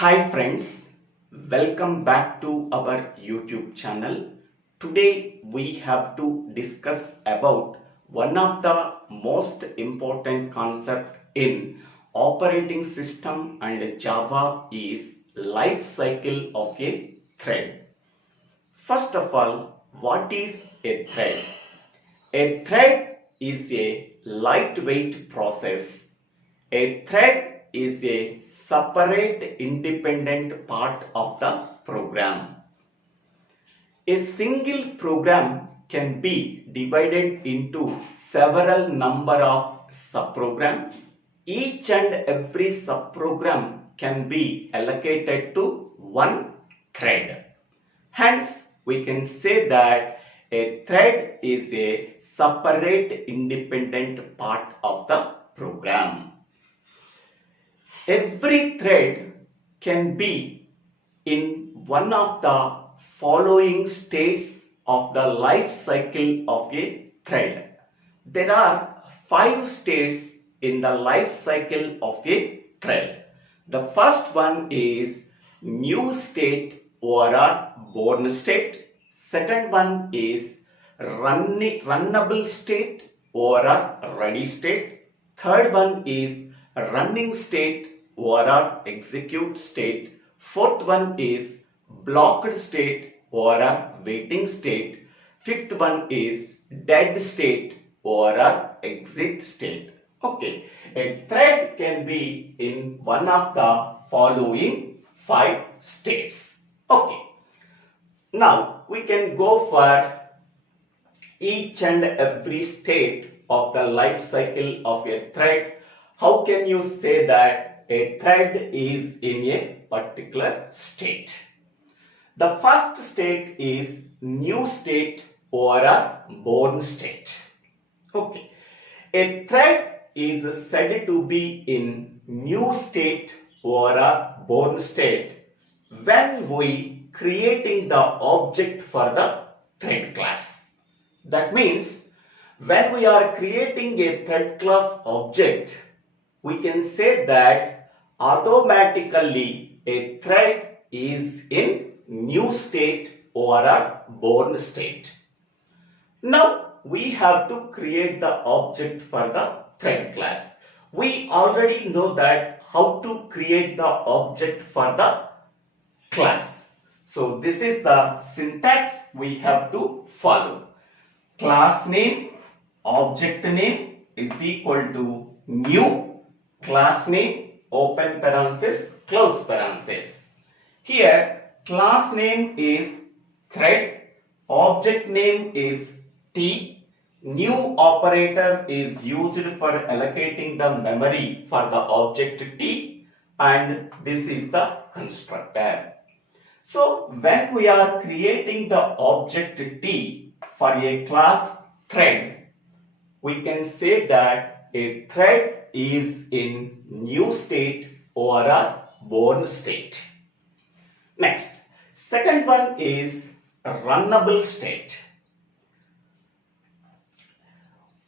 Hi friends, welcome back to our YouTube channel. Today we have to discuss about one of the most important concept in operating system and Java is life cycle of a thread. First of all, what is a thread? A thread is a lightweight process. A thread is a separate independent part of the program. A single program can be divided into several number of subprograms. Each and every subprogram can be allocated to one thread. Hence, we can say that a thread is a separate independent part of the program. Every thread can be in one of the following states of the life cycle of a thread. There are 5 states in the life cycle of a thread. The first one is new state or born state. Second one is runnable state or ready state. Third one is running state or execute state. Fourth one is blocked state or waiting state. Fifth one is dead state or exit state. Okay, a thread can be in one of the following 5 states. Okay, now we can go for each and every state of the life cycle of a thread. How can you say that a thread is in a particular state? The first state is new state or a born state. Okay, a thread is said to be in new state or a born state when we creating the object for the thread class. That means when we are creating a thread class object, we can say that automatically a thread is in new state or a born state. Now we have to create the object for the thread class. We already know that how to create the object for the class. So this is the syntax we have to follow. Class name, object name is equal to new, class name, open parenthesis, close parenthesis. Here class name is thread, object name is T, new operator is used for allocating the memory for the object T, and this is the constructor. So when we are creating the object T for a class thread, we can say that a thread is in new state or a born state. Next, second one is runnable state.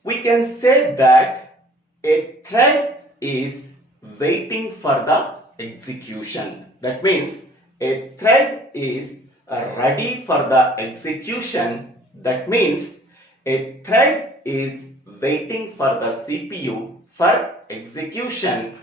We can say that a thread is waiting for the execution. That means a thread is ready for the execution. That means a thread is waiting for the CPU for execution.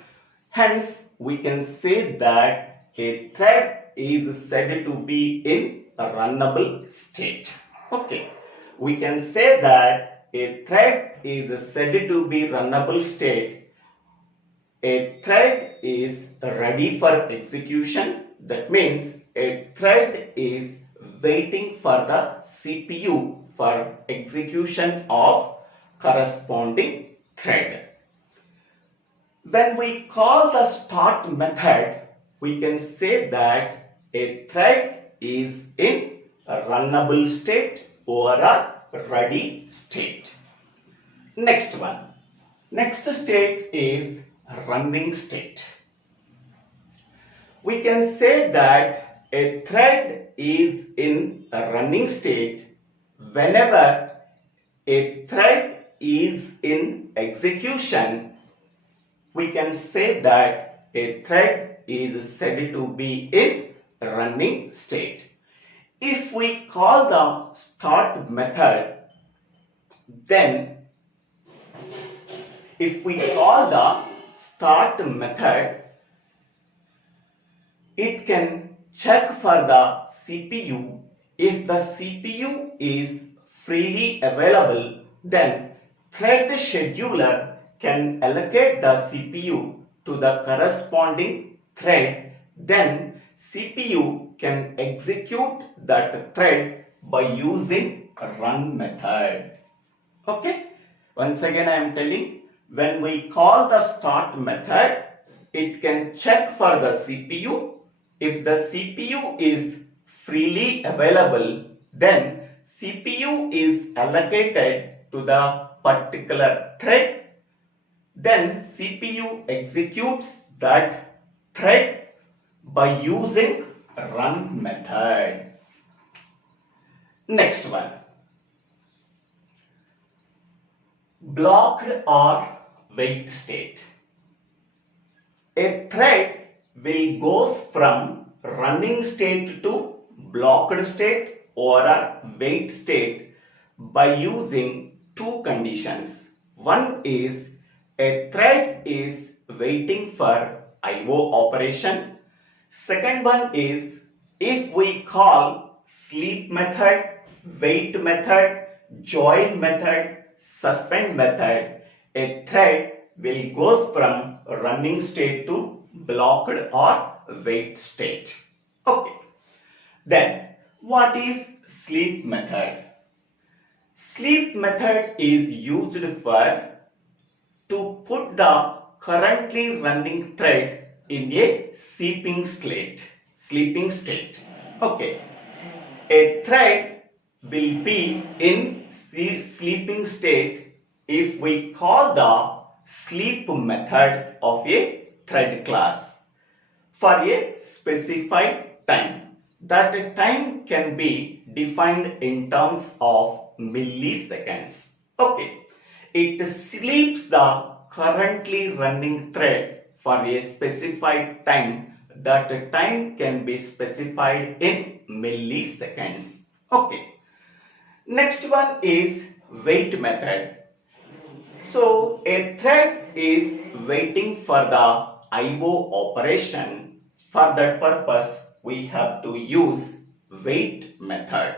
Hence, we can say that a thread is said to be in a runnable state. Okay, we can say that a thread is said to be runnable state. A thread is ready for execution. That means a thread is waiting for the CPU for execution of corresponding thread. When we call the start method, we can say that a thread is in a runnable state or a ready state. Next one. Next state is running state. We can say that a thread is in a running state whenever a thread is in execution. We can say that a thread is said to be in running state. If we call the start method, then if we call the start method, it can check for the CPU. If the CPU is freely available, then thread scheduler can allocate the CPU to the corresponding thread. Then CPU can execute that thread by using run method. Okay, once again I am telling, when we call the start method, it can check for the CPU. If the CPU is freely available, then CPU is allocated to the particular thread. Then CPU executes that thread by using run method. Next one, blocked or wait state. A thread will goes from running state to blocked state or a wait state by using two conditions. One is a thread is waiting for IO operation. Second one is if we call sleep method, wait method, join method, suspend method, a thread will goes from running state to blocked or wait state. Okay. Then what is sleep method? Sleep method is used for to put the currently running thread in a sleeping state. Okay. A thread will be in sleeping state if we call the sleep method of a thread class for a specified time. That time can be defined in terms of milliseconds. Okay. It sleeps the currently running thread for a specified time. That time can be specified in milliseconds. Okay. Next one is wait method. So a thread is waiting for the IO operation. For that purpose, we have to use wait method.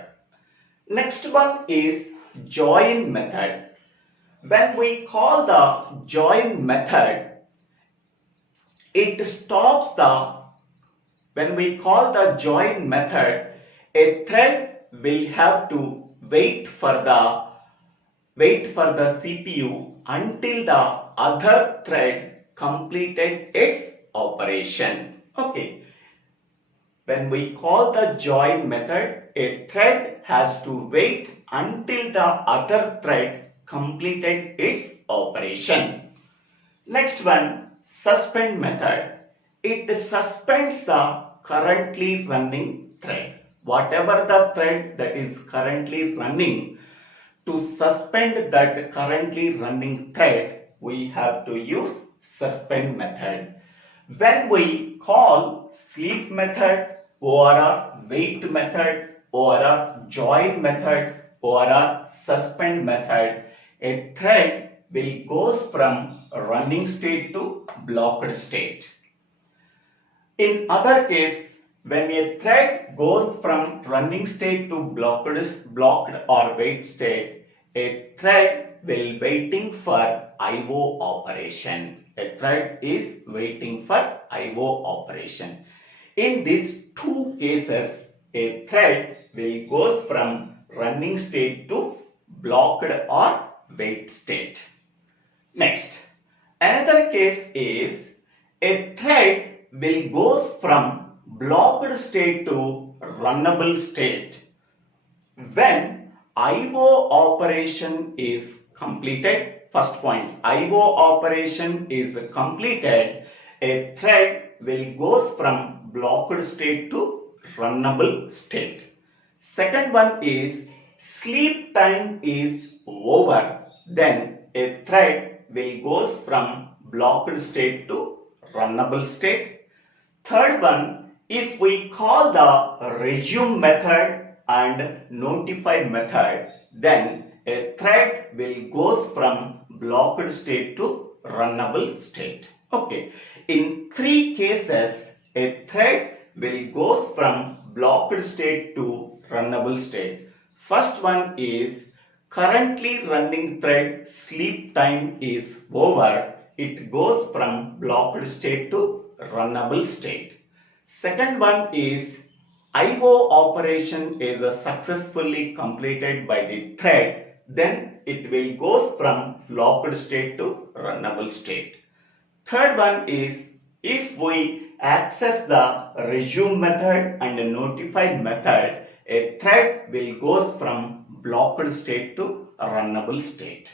Next one is join method. When we call the join method, it stops the, when we call the join method, a thread will have to wait for the CPU until the other thread completed its operation. Okay. When we call the join method, a thread has to wait until the other thread completed its operation. Next one, suspend method. It suspends the currently running thread. Whatever the thread that is currently running, to suspend that currently running thread, we have to use suspend method. When we call sleep method or a wait method or a join method or a suspend method, a thread will goes from running state to blocked state. In other case, when a thread goes from running state to blocked or wait state, a thread will waiting for IO operation. A thread is waiting for IO operation. In these two cases, a thread will goes from running state to blocked or wait state. Next, another case is a thread will goes from blocked state to runnable state. When IO operation is completed, first point, IO operation is completed, a thread will goes from blocked state to runnable state. Second one is sleep time is over, then a thread will goes from blocked state to runnable state. Third one, if we call the resume method and notify method, then a thread will goes from blocked state to runnable state. Okay. In three cases, a thread will goes from blocked state to runnable state. First one is currently running thread sleep time is over. It goes from blocked state to runnable state. Second one is IO operation is successfully completed by the thread. Then it will goes from locked state to runnable state. Third one is if we access the resume method and notify method, a thread will goes from blocked state to runnable state.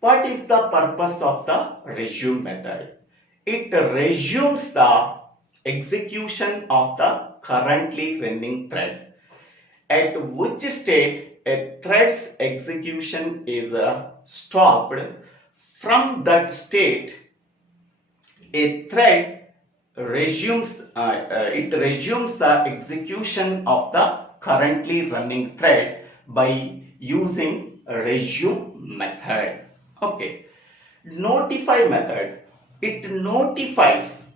What is the purpose of the resume method? It resumes the execution of the currently running thread. At which state a thread's execution is stopped. From that state, a thread resumes the execution of the currently running thread by using resume method. Okay. Notify method. It notifies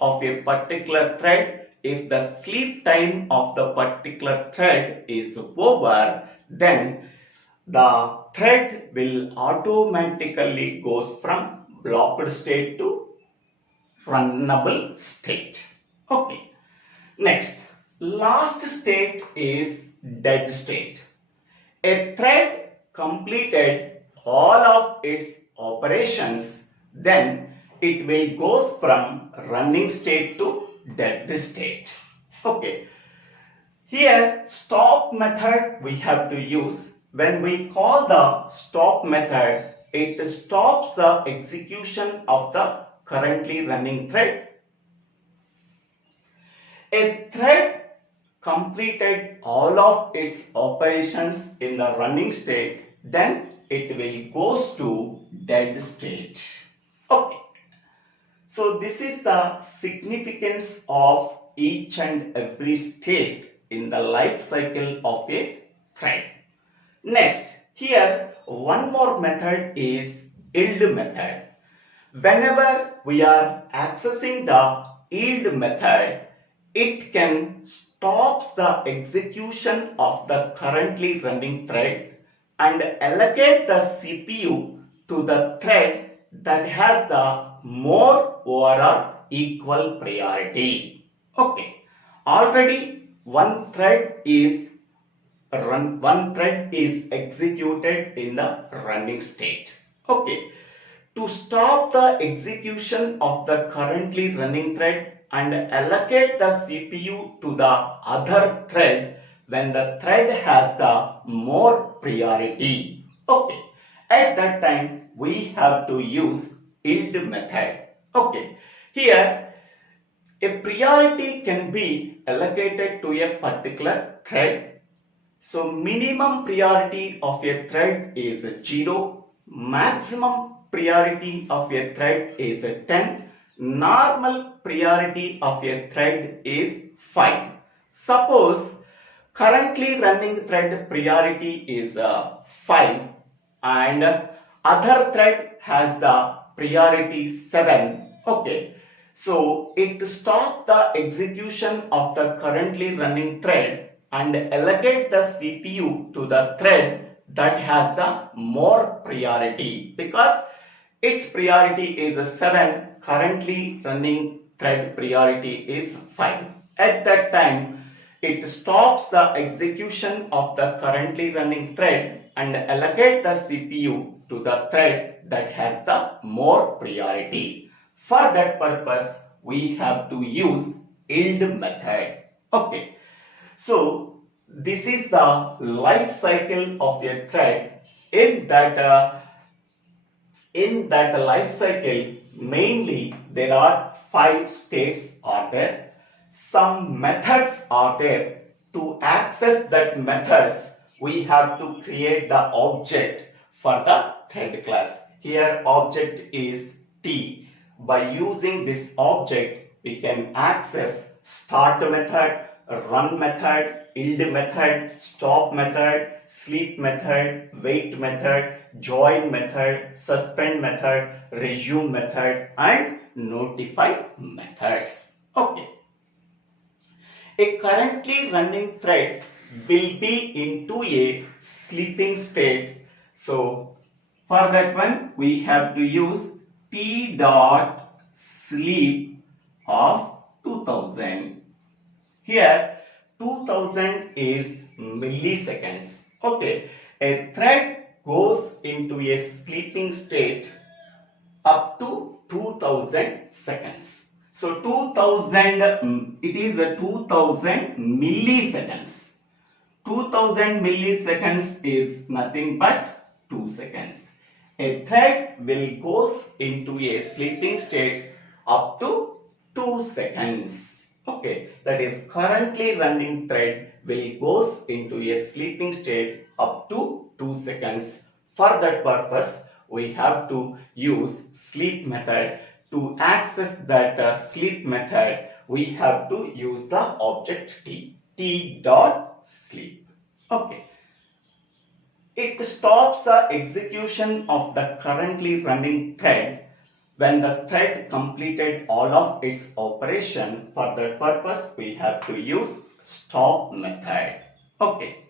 of a particular thread. If the sleep time of the particular thread is over, then the thread will automatically goes from blocked state to runnable state. Okay. Next, last state is dead state. A thread completed all of its operations, then it will goes from running state to dead state. Okay. Here stop method we have to use. When we call the stop method, it stops the execution of the currently running thread. A thread completed all of its operations in the running state, then it will goes to dead state. Okay. So this is the significance of each and every state in the life cycle of a thread. Next, here one more method is yield method. Whenever we are accessing the yield method, it can stop the execution of the currently running thread and allocate the CPU to the thread that has the more or equal priority. Okay. Already one thread is executed in the running state. Okay. To stop the execution of the currently running thread and allocate the CPU to the other thread when the thread has the more priority. Okay. At that time we have to use yield method. Okay. Here a priority can be allocated to a particular thread. So minimum priority of a thread is 0, maximum priority of a thread is 10, normal priority of a thread is 5. Suppose currently running thread priority is 5 and other thread has the priority 7. Okay. So it stops the execution of the currently running thread and allocate the CPU to the thread that has the more priority because its priority is 7, currently running thread priority is 5. At that time, it stops the execution of the currently running thread and allocate the CPU to the thread that has the more priority. For that purpose, we have to use yield method. Okay. So this is the life cycle of a thread. In that life cycle, mainly there are 5 states are there. Some methods are there. To access that methods, we have to create the object for the thread class. Here object is T. By using this object, we can access start method, run method, yield method, stop method, sleep method, wait method, join method, suspend method, resume method, and notify methods. Okay. A currently running thread will be into a sleeping state. So for that one, we have to use t dot sleep of 2000. Here 2000 is milliseconds. Okay, a thread goes into a sleeping state up to 2000 seconds. So 2000, it is a 2000 milliseconds. 2000 milliseconds is nothing but 2 seconds. A thread will goes into a sleeping state up to 2 seconds. Okay, that is currently running thread will goes into a sleeping state up to 2 seconds. For that purpose, we have to use sleep method. To access that sleep method, we have to use the object t dot sleep. Okay. It stops the execution of the currently running thread when the thread completed all of its operation. For that purpose, we have to use stop method. Okay.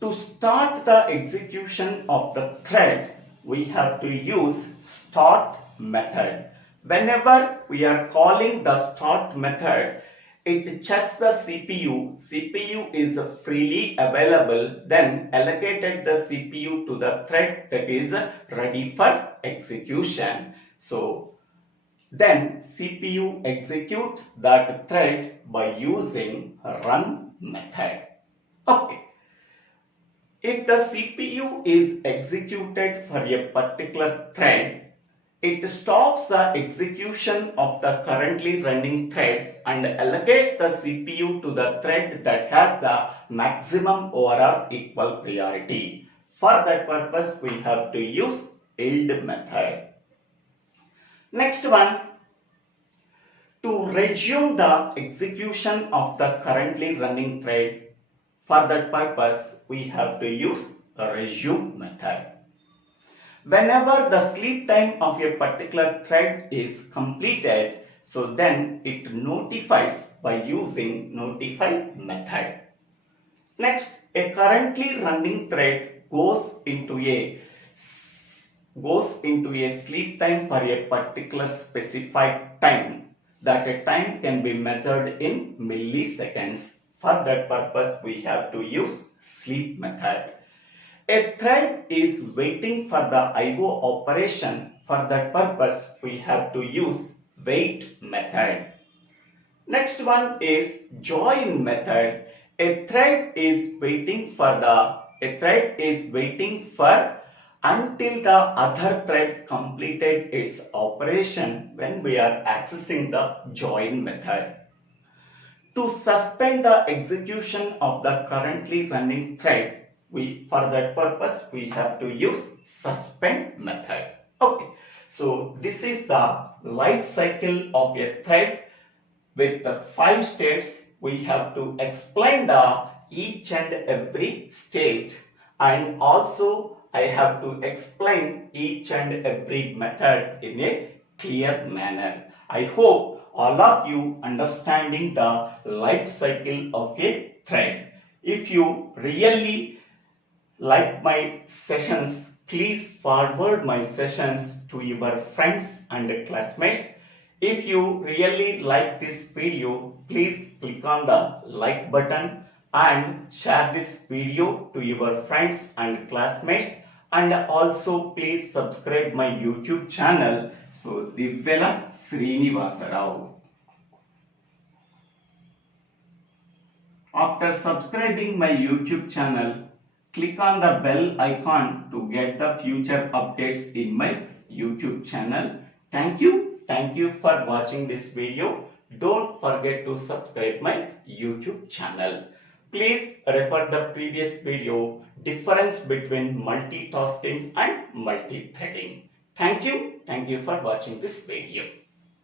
To start the execution of the thread, we have to use start method. Whenever we are calling the start method, it checks the CPU. CPU is freely available, then allocated the CPU to the thread that is ready for execution. So then CPU executes that thread by using run method. Okay. If the CPU is executed for a particular thread, it stops the execution of the currently running thread and allocates the CPU to the thread that has the maximum overall equal priority. For that purpose, we have to use yield method. Next one, to resume the execution of the currently running thread. For that purpose, we have to use a resume method. Whenever the sleep time of a particular thread is completed, so then it notifies by using notify method. Next, a currently running thread goes into a sleep time for a particular specified time. That time can be measured in milliseconds. For that purpose, we have to use sleep method. A thread is waiting for the IO operation. For that purpose, we have to use wait method. Next one is join method. A thread is waiting for until the other thread completed its operation when we are accessing the join method. To suspend the execution of the currently running thread, for that purpose, we have to use suspend method. Okay, so this is the life cycle of a thread with the 5 states. We have to explain each and every state, and also I have to explain each and every method in a clear manner. I hope all of you understanding the life cycle of a thread. If you really like my sessions, please forward my sessions to your friends and classmates. If you really like this video, please click on the like button and share this video to your friends and classmates, and also please subscribe my YouTube channel. So Divvela Srinivasa Rao. After subscribing my YouTube channel, click on the bell icon to get the future updates in my YouTube channel. Thank you for watching this video. Don't forget to subscribe my YouTube channel. Please refer the previous video, difference between multitasking and multi-threading. Thank you for watching this video.